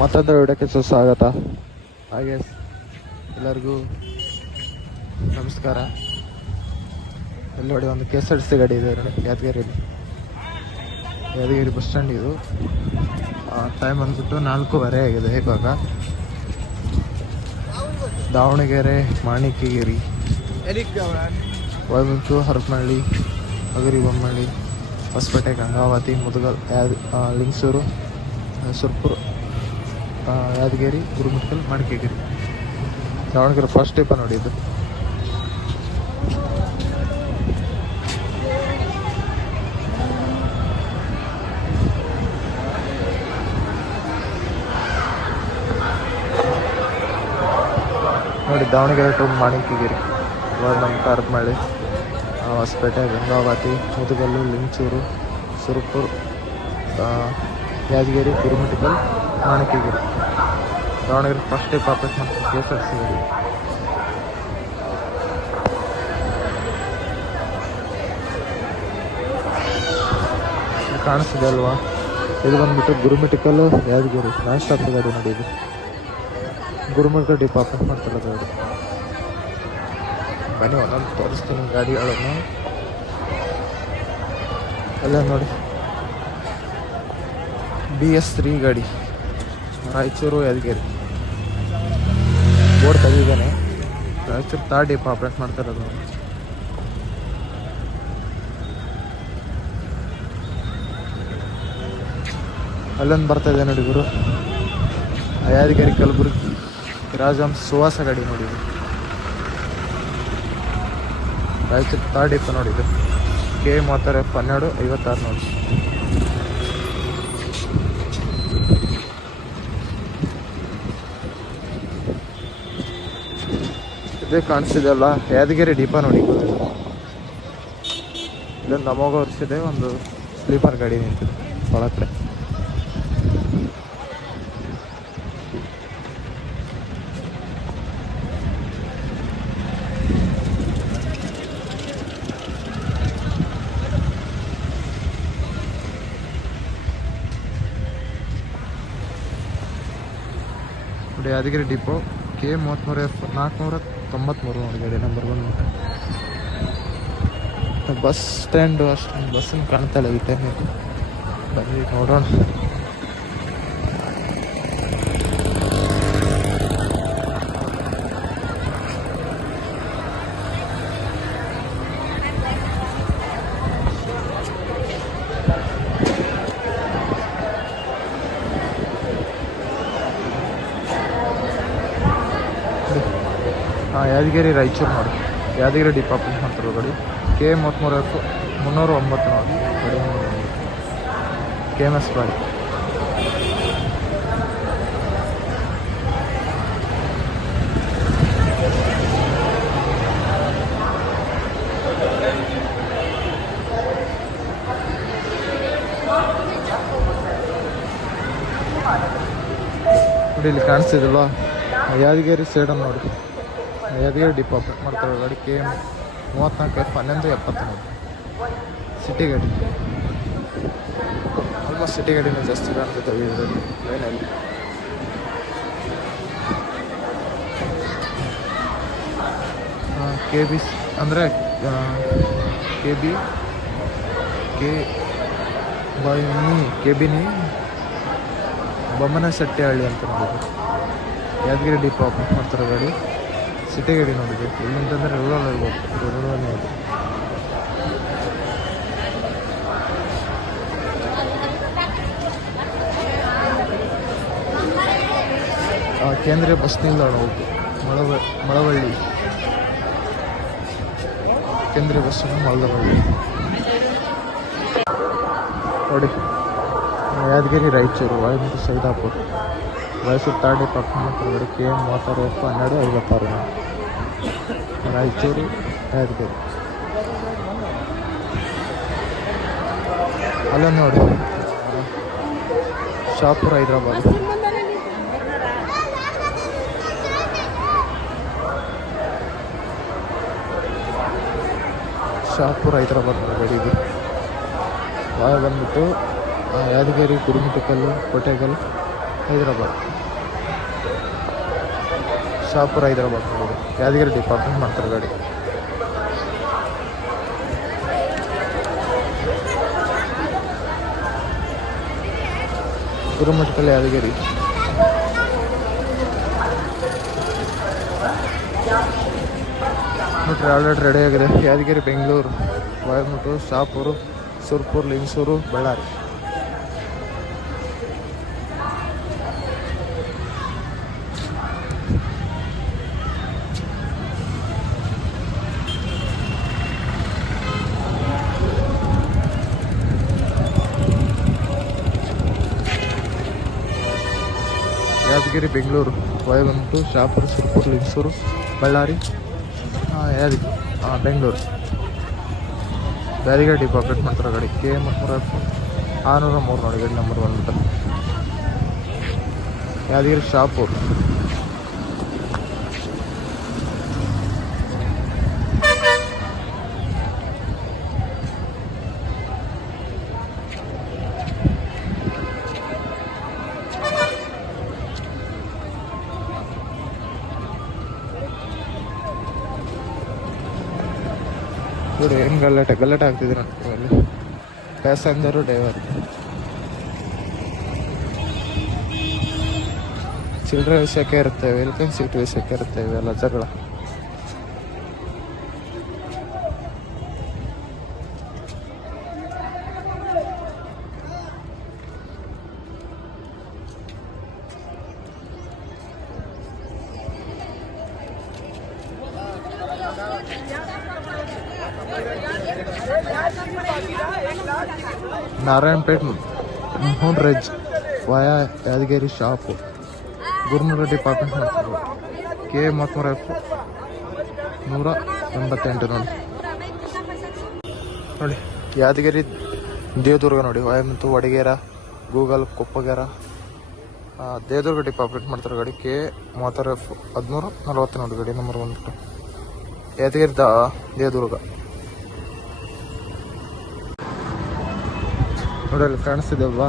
ಮತ್ತೊಂದು ವಿಡಿಯೋಕ್ಕೆ ಸುಸ್ವಾಗತ. ಹಾಗೆ ಎಲ್ಲರಿಗೂ ನಮಸ್ಕಾರ. ಇಲ್ಲಿ ನೋಡಿ ಒಂದು ಕೆ ಎಸ್ ಆರ್ ಗಾಡಿ ಇದೆ ಯಾದಗಿರಿಯಲ್ಲಿ. ಯಾದಗಿರಿ ಬಸ್ ಸ್ಟ್ಯಾಂಡ್ ಇದು. ಟೈಮ್ ಬಂದ್ಬಿಟ್ಟು ನಾಲ್ಕೂವರೆ ಆಗಿದೆ ಇವಾಗ. ದಾವಣಗೆರೆ ಮಾಣಿಕ್ಯಗಿರಿ ಬಂತು ಹರಪನಹಳ್ಳಿ, ಹಗರಿ ಬೊಮ್ಮಳ್ಳಿ, ಹೊಸಪೇಟೆ, ಗಂಗಾವತಿ, ಮುದಗಲ್ ಯಾದ ಲಿಂಗಸೂರು ಸುರ್ಪುರ್ ಯಾದಗಿರಿ ಗುರುಮಿಟ್ಕಲ್ ಮಾಣಿಕ್ಯಗಿರಿ ದಾವಣಗೆರೆ ಫಸ್ಟ್ ಟೈಪ ನೋಡಿ ಇದು. ನೋಡಿ ದಾವಣಗೆರೆ ಟು ಮಾಣಿಕ್ಯಗಿರಿ ಇವಾಗ ನಮ್ಮ ಹರಪನಹಳ್ಳಿ ಆ, Hosapete Gangavathi Mudgal ಲಿಂಚೂರು Surpur Yadgiri Gurmitkal Manikyagiri Davanagere first type operate ಮಾಡ್ತೀವಿ ಕೆ ಎಸ್ ಆರ್ ಸಿ ಕಾಣಿಸ್ತಿದೆ ಅಲ್ವಾ? ಇದು ಬಂದ್ಬಿಟ್ಟು ಗುರುಮಿಟಿಕಲ್ ಯಾದಗಿರಿ ನಾನ್ ಸ್ಟಾಪ್ ಗಾಡಿ ನೋಡಿ ಇದು. ಗುರುಮಿಟ್ಕಲ್ ಡಿಪ್ ಆಪರೇಟ್ ಮಾಡ್ತಾರೆ ಗಾಡಿ. ಬನ್ನಿ, ಒಂದೊಂದು ತೋರಿಸ್ತೀನಿ ಗಾಡಿಗಳನ್ನು ಅಲ್ಲೇ ನೋಡಿ. ಬಿ ಎಸ್ ತ್ರೀ ಗಾಡಿ, ರಾಯಚೂರು ಯಾದಗಿರಿ. ಬೋರ್ಡ್ ತೆಗಿದ್ದಾನೆ ರಾಯಚೂರು ತಾರ್ ಡೀಪ್ ಆಪ್ರೇಟ್ ಮಾಡ್ತಾ ಇರೋದು. ಅಲ್ಲೊಂದು ಬರ್ತಾ ಇದೆ ನೋಡಿ ಗುರು. ಯಾದಗಿರಿ ಕಲಬುರ್ಗಿ ರಾಜಂ ಸುವಾಸ ಗಾಡಿ ನೋಡಿ. ರಾಯಚೂರು ಥರ್ಡ್ ಡಿಪ್ ನೋಡಿ ಇದು. ಕೆ ಮೂವತ್ತಾರು ಎಫ್ ಹನ್ನೆರಡು ಐವತ್ತಾರು ನೋಡಿ. ಇದೇ ಕಾಣಿಸ್ತಿದೆ ಅಲ್ಲ ಯಾದಗಿರಿ ಡಿಪ ನೋಡಿ. ಇಲ್ಲೊಂದು ನಮಗ ಹೊರಿಸಿದೆ ಒಂದು ಸ್ಲೀಪರ್ ಗಾಡಿ ನಿಂತಿದೆ ನೋಡಿ, ಯಾದಗಿರಿ ಡಿಪೋ ಕೆ ಮೂವತ್ತ್ಮೂರ ಎಫ್ ನಾಲ್ಕುನೂರ ತೊಂಬತ್ತ್ಮೂರು ನೋಡಿ ಗಾಡಿ ನಂಬರ್ ಒನ್ ಬಸ್ ಸ್ಟ್ಯಾಂಡು ಅಷ್ಟೊಂದು ಬಸ್ಸನ್ನು ಕಾಣ್ತಾ ಟೈಮಿಗೆ ಬನ್ನಿ ನೋಡೋಣ. ಯಾದಗಿರಿ ರಾಯಚೂರು ನೋಡಿ. ಯಾದಗಿರಿ ಡಿಪಾರ್ಟ್ಮೆಂಟ್ ಅಂತ ಒಳಗಡೆ ಕೆ ಮೂವತ್ತ್ಮೂರು ಎಫ್ ಮುನ್ನೂರ ಒಂಬತ್ತು ನೋಡಿ. ಕೆ ಎಂ ಎಸ್ ಬಾಯ್ ನೋಡಿ, ಇಲ್ಲಿ ಕಾಣಿಸ್ತಿದಲ್ವಾ? ಯಾದಗಿರಿ ಸೈಡನ್ನು ನೋಡಿ. ಯಾದಗಿರಿ ಆಪ್ರೇಟ್ ಮಾಡ್ತಾರೆ ಗಾಡಿ ಕೆ ಎಂ ಮೂವತ್ತ್ನಾಲ್ಕು ಎಫ್ ಹನ್ನೊಂದು ಎಪ್ಪತ್ತು ನೋಡಿ ಸಿಟಿ ಗಾಡಿ. ಆಲ್ಮೋಸ್ಟ್ ಸಿಟಿ ಗಾಡಿನ ಜಾಸ್ತಿ ಕಾಣ್ತಿದ್ದೆ ಇದರಲ್ಲಿ ಕೆ ಬಿ ಅಂದರೆ ಕೆ ಬಿ ಕೆ ಬಾಯಿನಿ ಕೆ ಬಿನಿ ಬೊಮ್ಮನಶೆಟ್ಟಿಹಳ್ಳಿ ಅಂತ ನೋಡಿದ್ರು. ಯಾದಗಿರಿ ಡಿಪೋ ಆಪ್ರೇಟ್ ಮಾಡ್ತಾರೆ ಗಾಡಿ. ಸಿಟಿ ಗಾಡಿ ನೋಡಿದ್ವಿ ಇಲ್ಲಿಂತಂದ್ರೆ ರೂರಲ್ ಇರ್ಬೋದು ಅದು ಕೇಂದ್ರೀಯ ಬಸ್ ನಿಲ್ದಾಣ ಹೋಗಿ ಮಳವ, ಮಳವಳ್ಳಿ. ಕೇಂದ್ರೀಯ ಬಸ್ ಮಳವಳ್ಳಿ. ನೋಡಿ. ಯಾದಗಿರಿ ರಾಯಚೂರು ವಾಯುಮುಖ ಸೈದಾಪುರ. ವಯಸ್ಸು ತಾಡಿ ಪಕ್ಕ ಕೆ ಎಂ ಮೂವತ್ತಾರು ಹನ್ನೆರಡು ಐವತ್ತಾರು. ರಾಯಚೂರು ಯಾದಗಿರಿ ಅಲ್ಲ ನೋಡಿ. ಶಾಪುರ ಹೈದ್ರಾಬಾದ್. ಶಾಪುರ ಹೈದ್ರಾಬಾದ್ ಗಾಡಿ ಇದು. ಬಂದ್ಬಿಟ್ಟು ಯಾದಗಿರಿ ಗುರುಮಿಟಕಲ್ಲು ಕೋಟೆಗಲ್ ಹೈದರಾಬಾದ್. ಶಾಪುರ್ ಹೈದರಾಬಾದ್ ಯಾದಗಿರಿ ಡಿಪಾರ್ಟ್ಮೆಂಟ್ ಮಾಡ್ತಾರೆ ಗಾಡಿ. ಗುರುಮಠದಲ್ಲಿ ಯಾದಗಿರಿ. ನೋಡ್ರಿ ಆಲ್ರೆಡಿ ರೆಡಿ ಆಗಿದೆ. ಯಾದಗಿರಿ, ಬೆಂಗಳೂರು ಬಾಯಮುಟ್ಟು ಶಾಪುರು ಸುರ್ಪುರ್ ಲಿಂಗಸೂರು ಬಳ್ಳಾರಿ ಯಾದಗಿರಿ, ಬೆಂಗಳೂರು ಬಂತು ಶಾಪುರ, ಸುರ್ಪುರ್, ಲಿಂಗಸೂರು, ಬಳ್ಳಾರಿ ಯಾರಿ ಬೆಂಗಳೂರು. ಬ್ಯಾರಿಗೇಡ್ ಡಿಪಾರ್ಟ್ಮೆಂಟ್ ಮಾಡ್ತಾರೆ ಗಾಡಿ. ಕೆ ಎಂ ಮೂರ ಆರುನೂರ ಮೂರು ನೋಡಿ, ಗಾಡಿ ನಂಬರ್ ಬಂದ್ಬಿಟ್ಟು ಯಾದಗಿರಿ, ಶಾಪುರ್. ಗಲಾಟೆ ಗಲಾಟೆ ಆಗ್ತಿದೆ ಅಲ್ಲಿ ಪ್ಯಾಸೆಂಜರು, ಡ್ರೈವರ್. ಚಿಲ್ಡ್ರ ವಿಷಯಕ್ಕೆ ಇರುತ್ತೆ, ವೆಲ್ಕಮ್ ಸೀಟ್ ವಿಷಯಕ್ಕೆ ಇರುತ್ತೆ ಇವೆಲ್ಲ ಜಗಳ. ನಾರಾಯಣಪೇಟ್ ಮೋಹನ್ ರೆಜ್ ವಾಯಾ ಯಾದಗಿರಿ ಶಾಪು ಗುರುಮುರ ಡಿಪಾರ್ಟ್ಮೆಂಟ್ ಮಾಡ್ತಾರೆ ಕೆ ಮೂವತ್ಮೂರ ಎಫ್ ನೂರ ಎಂಬತ್ತೆಂಟು ನೋಡಿ ನೋಡಿ ಯಾದಗಿರಿ ದೇವದುರ್ಗ ನೋಡಿ ವಾಯ ಮತ್ತು ವಡಗೇರ ಗೂಗಲ್ ಕೊಪ್ಪಗೆರ ಆ, ದೇವದುರ್ಗ ಡಿಪಾರ್ಟ್ಮೆಂಟ್ ಮಾಡ್ತಾರೆ ಗಾಡಿ ಕೆ ಮೂವತ್ತಾರು ಎಫ್ ಹದಿಮೂರು ನಲವತ್ತು ನೋಡಿ ಗಾಡಿ ನಂಬರ್ ಬಂದ್ಬಿಟ್ಟು ಯಾದಗಿರಿ ದ ದೇವದುರ್ಗ ನೋಡಿ ಅಲ್ಲಿ ಕಾಣಿಸ್ತಿದೆ ಅಲ್ವಾ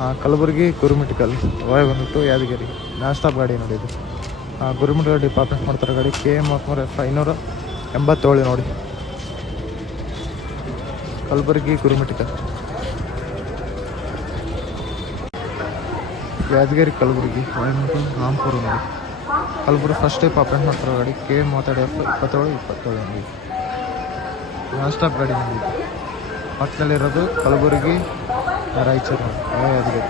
ಹಾಂ ಕಲಬುರಗಿ ಗುರುಮಿಟ್ಕಲ್ ವಾಯ್ ಬಂದ್ಬಿಟ್ಟು ಯಾದಗಿರಿ ನಾನ್ ಗಾಡಿ ನೋಡಿ ಇದು ಹಾಂ ಗುರುಮಿಟ್ಕಲ್ ಡಿಪಾರ್ಟ್ಮೆಂಟ್ ಮಾಡ್ತಾರೆ ಗಾಡಿ ಕೆ ಎಂ ಹಾಕ್ಮೂರ ಎಫ್ ಐನೂರ ಎಂಬತ್ತೇಳು ನೋಡಿ. ಕಲಬುರಗಿ ಗುರುಮಿಟ್ಕಲ್ ಯಾದಗಿರಿ, ಕಲಬುರಗಿ ವಾಯ್ಮುಟ್ಟು ರಾಮ್ಪುರ ನೋಡಿ. ಕಲಬುರಗಿ ಫಸ್ಟ್ ಅಪಾಯಿಂಟ್ ಮಾಡ್ತಾರೆ ಗಾಡಿ ಕೆ ಮೂವತ್ತೆರಡು ಎಫ್ ಇಪ್ಪತ್ತೇಳು ಇಪ್ಪತ್ತೇಳು ನೋಡಿ. ನಾಷ್ಟಾಪ್ ಗಾಡಿ ನೋಡಿ ಪಕ್ಕದಲ್ಲಿರೋದು ಕಲಬುರಗಿ, ರಾಯಚೂರು. ಯಾದಗಿರಿ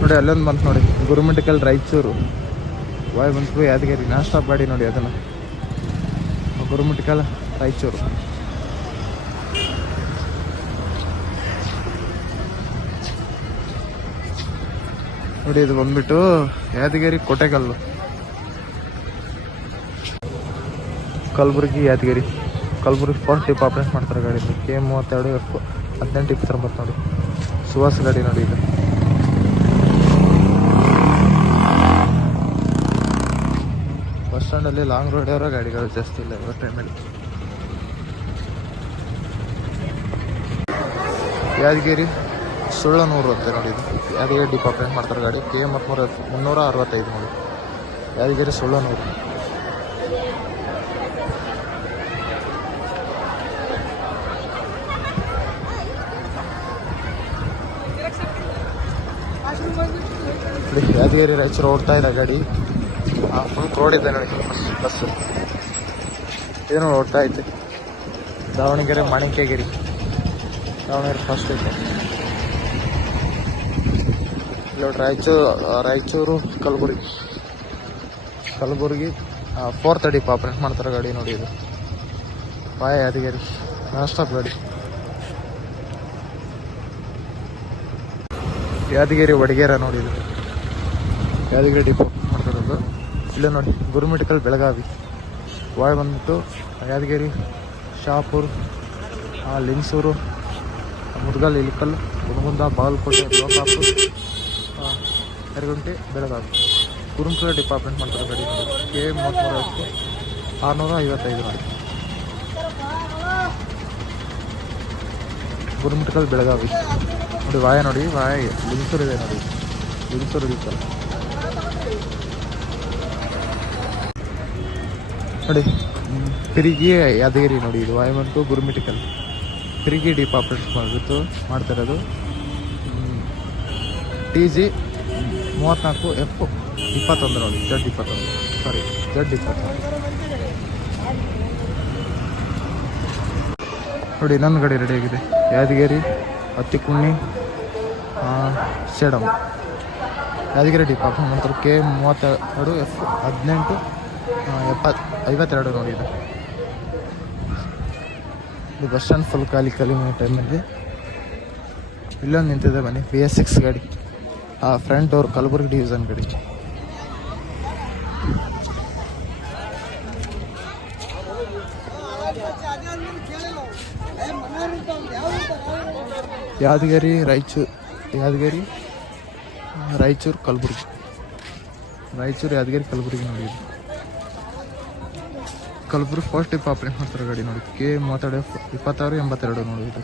ನೋಡಿ, ಅಲ್ಲೊಂದು ಬಂತು ನೋಡಿ. ಗುರುಮಿಟಿಕಲ್ ರಾಯಚೂರು. ವಾಯ್ ಬಂತು ಯಾದಗಿರಿ. ನಾನ್ ಸ್ಟಾಪ್ ನೋಡಿ ಅದನ್ನು. ಗುರುಮಿಟಿಕಲ್ ರಾಯಚೂರು. ನೋಡಿ, ಇದು ಬಂದ್ಬಿಟ್ಟು ಯಾದಗಿರಿ ಕೋಟೆಕಲ್ಲು ಕಲಬುರಗಿ ಯಾದಗಿರಿ. ಕಲಬುರಗಿ ಫಸ್ಟ್ ಡಿಪಾರ್ಟ್ಮೆಂಟ್ ಮಾಡ್ತಾರೆ ಗಾಡಿ ಕೆ ಮೂವತ್ತೆರಡು ಎಫ್ ಹದಿನೆಂಟು, ಇಪ್ಪತ್ತೊಂಬತ್ತು ನೋಡಿ. ಸುಹಾಸ್ ಗಾಡಿ ನೋಡಿ ಇದು. ಬಸ್ ಸ್ಟ್ಯಾಂಡಲ್ಲಿ ಲಾಂಗ್ ರೋಡ್ ಇರೋ ಗಾಡಿಗಳು ಜಾಸ್ತಿ ಇಲ್ಲ ಇವತ್ತು ಟೈಮಲ್ಲಿ ಯಾದಗಿರಿ ಸುಳ್ಳನೂರು ಅಂತ ನೋಡಿ ಇದು. ಯಾದಗಿರಿ ಡಿಪಾರ್ಟ್ಮೆಂಟ್ ಮಾಡ್ತಾರೆ ಗಾಡಿ. ಕೆ ಮೂವತ್ತ್ಮೂರು ಎಫ್ ಮುನ್ನೂರ ಅರವತ್ತೈದು ನೋಡಿ. ಯಾದಗಿರಿ ಸುಳ್ಳನೂರು. ಯಾದಗಿರಿ ರಾಯಚೂರು ಓಡ್ತಾ ಇದೆ ಗಾಡಿ. ಫುಲ್ ರೋಡ್ ಇದೆ ನೋಡಿ ಬಸ್ ಏನು ಓಡ್ತಾ ಐತೆ ದಾವಣಗೆರೆ, ಮಾಣಿಕ್ಯಗಿರಿ. ದಾವಣಗೆರೆ ಫಸ್ಟ್ ಐತೆ ನೋಡಿ Raichur Raichur, Kalaburagi. Kalaburagi four thirty operate ಮಾಡ್ತಾರೆ ಗಾಡಿ ನೋಡಿ ಇದು. ಬಾಯ್ ಯಾದಗಿರಿ, ನಾನ್ ಸ್ಟಾಪ್ ಗಾಡಿ. ಯಾದಗಿರಿ, ವಡಗೇರ ನೋಡಿ ಇದು. ಯಾದಗಿರಿ ಡಿಪೋ ಮಾಡ್ತಿರೋದು. ಇಲ್ಲ ನೋಡಿ ಗುರುಮಿಟಿಕಲ್ ಬೆಳಗಾವಿ. ವಾಯ್ ಬಂದ್ಬಿಟ್ಟು ಯಾದಗಿರಿ ಶಾಪುರ್ ಲಿಂಗಸೂರು ಮುದ್ಗಲ್ ಇಲ್ಕಲ್ ಗುಣಗುಂದ ಬಾಗಲಕೋಟೆ ಲೋಕಾಪುರ್ ಆ, ಯರಗುಂಟೆ ಬೆಳಗಾವಿ. ಗುರುಮಿಟಿಕಲ್ ಡಿಪಾರ್ಟ್ಮೆಂಟ್ ಮಾಡ್ತಾರೆ ಗಾಡಿ ಕೆ ಮೂವತ್ತ್ಮೂರು ಆರುನೂರ ಐವತ್ತೈದು ನೋಡಿ ಗುರುಮಿಟಕಲ್ ಬೆಳಗಾವಿ. ನೋಡಿ ವಾಯ ನೋಡಿ ವಾಯ. ಲಿಂಗಸೂರು ಇದೆ ನೋಡಿ. ಲಿಂಗಸೂರು ವೆಹಿಕಲ್ ನೋಡಿ. ತಿರುಗಿ ಯಾದಗಿರಿ ನೋಡಿ, ಇದು ವಾಯುವಂತು ಗುರುಮಿಟಿಕಲ್ ತಿರುಗಿ ಡೀಪ್ ಆಪರೇಟ್ ಮಾಡಿಬಿಟ್ಟು ಮಾಡ್ತಿರೋದು ಟಿ ಜಿ ಮೂವತ್ತ್ನಾಲ್ಕು ಎಫ್ ಇಪ್ಪತ್ತೊಂದು ನೋಡಿ ಜಡ್ ಇಪ್ಪತ್ತೊಂದು. ಸಾರಿ ಜಡ್ ಇಪ್ಪತ್ತೊಂದು. ನೋಡಿ ಇನ್ನೊಂದು ಗಾಡಿ ರೆಡಿ ಆಗಿದೆ. ಯಾದಗಿರಿ ಅತ್ತಿಕುಣ್ಣಿ ಸೇಡಮ್ ಯಾದಗಿರಿ ಡಿಪಾರ್ಟ್ಮೆಂಟ್ ನಂತರ ಕೆ ಮೂವತ್ತೆರಡು ಎಫ್ ಹದಿನೆಂಟು ಎಪ್ಪತ್ತು ಐವತ್ತೆರಡು ನೋಡಿ ಇದು ಬಸ್ ಸ್ಟ್ಯಾಂಡ್ ಫುಲ್ ಖಾಲಿ ಖಾಲಿ ಟೈಮಲ್ಲಿ ಇಲ್ಲೊಂದು ನಿಂತಿದೆ ಬನ್ನಿ ಬಿ ಎಸ್ ಸಿಕ್ಸ್ ಗಾಡಿ. ಆ ಫ್ರಂಟ್ ಡೋರ್ ಕಲಬುರಗಿ ಡಿವಿಷನ್ ಗಾಡಿ. ಯಾದಗಿರಿ, ರಾಯಚೂರು ಯಾದಗಿರಿ, ರಾಯಚೂರು, ಕಲಬುರಗಿ. ರಾಯಚೂರು, ಯಾದಗಿರಿ, ಕಲಬುರಗಿ ನೋಡಿ ಇದು ಕಲಬುರಗಿ ಫಸ್ಟ್ ಟಿಪ್ ಆಪರೇಟ್ ಮಾಡ್ತಾರೆ ಗಾಡಿ ನೋಡಿ. ಕೆ ಮೂವತ್ತೆರಡು ಇಪ್ಪತ್ತಾರು ಎಂಬತ್ತೆರಡು ನೋಡಿ ಇದು.